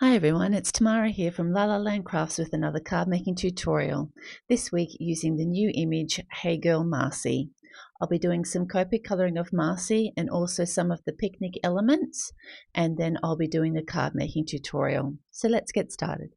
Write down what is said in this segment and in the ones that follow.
Hi everyone, it's Tamara here from lalalandcrafts with another card making tutorial. This week using the new image Hey Girl Marci. I'll be doing some Copic colouring of Marci and also some of the picnic elements, and then I'll be doing the card making tutorial. So let's get started.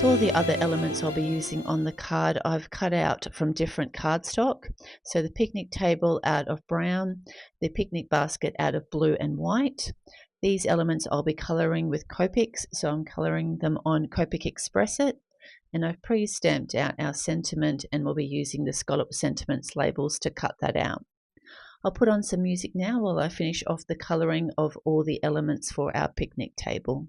With all the other elements I'll be using on the card, I've cut out from different cardstock. So the picnic table out of brown, the picnic basket out of blue and white. These elements I'll be colouring with Copics, so I'm colouring them on Copic XPress, and I've pre-stamped out our sentiment, and we'll be using the scallop sentiments labels to cut that out. I'll put on some music now while I finish off the colouring of all the elements for our picnic table.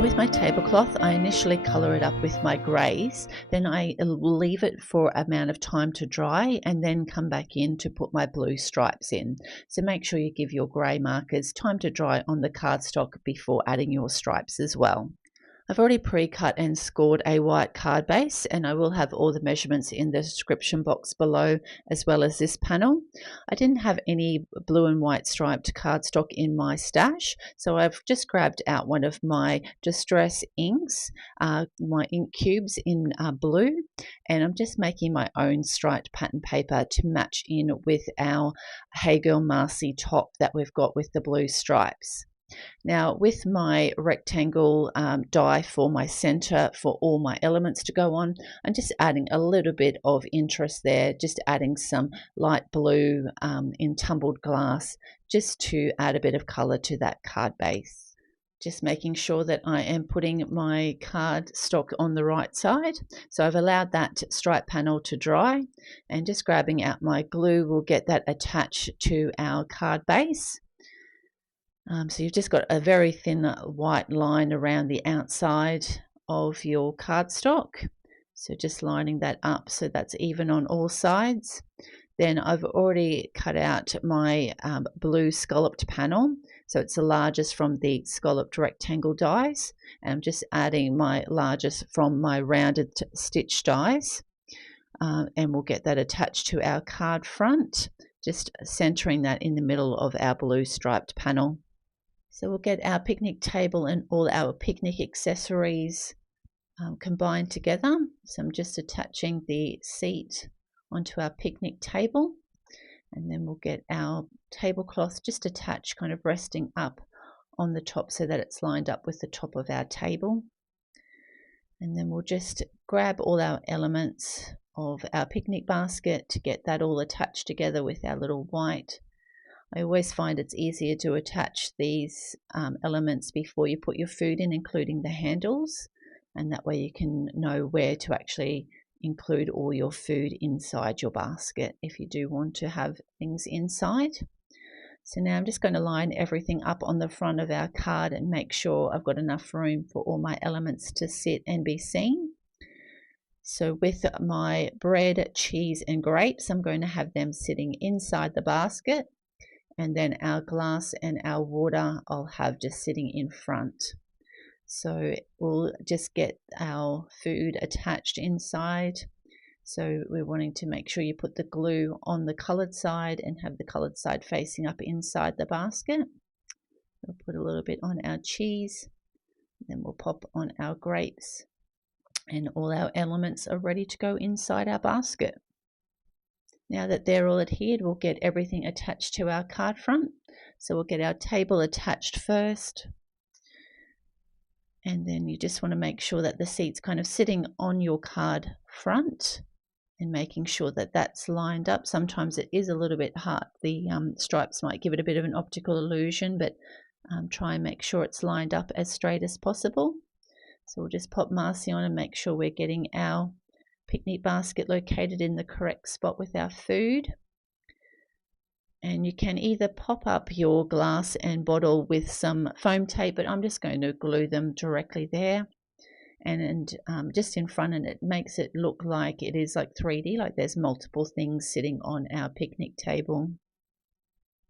With my tablecloth, I initially colour it up with my greys, then I leave it for an amount of time to dry and then come back in to put my blue stripes in. So make sure you give your grey markers time to dry on the cardstock before adding your stripes as well. I've already pre-cut and scored a white card base, and I will have all the measurements in the description box below, as well as this panel. I didn't have any blue and white striped cardstock in my stash, so I've just grabbed out one of my Distress inks, my ink cubes in blue, and I'm just making my own striped pattern paper to match in with our Hey Girl Marci top that we've got with the blue stripes. Now, with my rectangle die for my center for all my elements to go on, I'm just adding a little bit of interest there, just adding some light blue in tumbled glass, just to add a bit of color to that card base. Just making sure that I am putting my cardstock on the right side. So I've allowed that stripe panel to dry, and just grabbing out my glue will get that attached to our card base. So you've just got a very thin white line around the outside of your cardstock. So just lining that up so that's even on all sides. Then I've already cut out my blue scalloped panel. So it's the largest from the scalloped rectangle dies. And I'm just adding my largest from my rounded stitch dies. And we'll get that attached to our card front, just centering that in the middle of our blue striped panel. So we'll get our picnic table and all our picnic accessories combined together. So I'm just attaching the seat onto our picnic table, and then we'll get our tablecloth just attached, kind of resting up on the top so that it's lined up with the top of our table. And then we'll just grab all our elements of our picnic basket to get that all attached together with our little white. I always find it's easier to attach these elements before you put your food in, including the handles, and that way you can know where to actually include all your food inside your basket if you do want to have things inside. So now I'm just going to line everything up on the front of our card and make sure I've got enough room for all my elements to sit and be seen. So with my bread, cheese and grapes, I'm going to have them sitting inside the basket. And then our glass and our water I'll have just sitting in front. So we'll just get our food attached inside. So we're wanting to make sure you put the glue on the coloured side and have the coloured side facing up inside the basket. We'll put a little bit on our cheese, then we'll pop on our grapes, and all our elements are ready to go inside our basket. Now that they're all adhered, we'll get everything attached to our card front. So we'll get our table attached first. And then you just want to make sure that the seat's kind of sitting on your card front and making sure that that's lined up. Sometimes it is a little bit hard. The stripes might give it a bit of an optical illusion, but try and make sure it's lined up as straight as possible. So we'll just pop Marci on and make sure we're getting our picnic basket located in the correct spot with our food. And you can either pop up your glass and bottle with some foam tape, but I'm just going to glue them directly there and just in front, and it makes it look like it is like 3D, like there's multiple things sitting on our picnic table.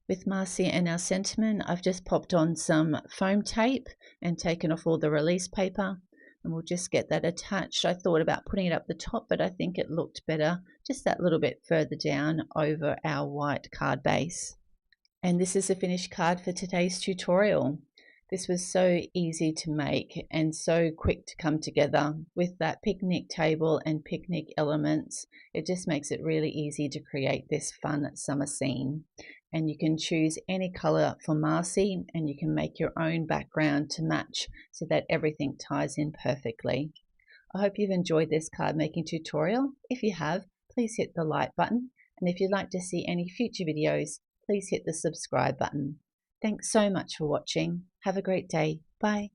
With Marci and our sentiment, I've just popped on some foam tape and taken off all the release paper, and we'll just get that attached. I thought about putting it up the top, but I think it looked better just that little bit further down over our white card base. And this is the finished card for today's tutorial. This was so easy to make and so quick to come together with that picnic table and picnic elements. It just makes it really easy to create this fun summer scene. And you can choose any color for Marci, and you can make your own background to match so that everything ties in perfectly. I hope you've enjoyed this card making tutorial. If you have, please hit the like button. And if you'd like to see any future videos, please hit the subscribe button. Thanks so much for watching. Have a great day. Bye.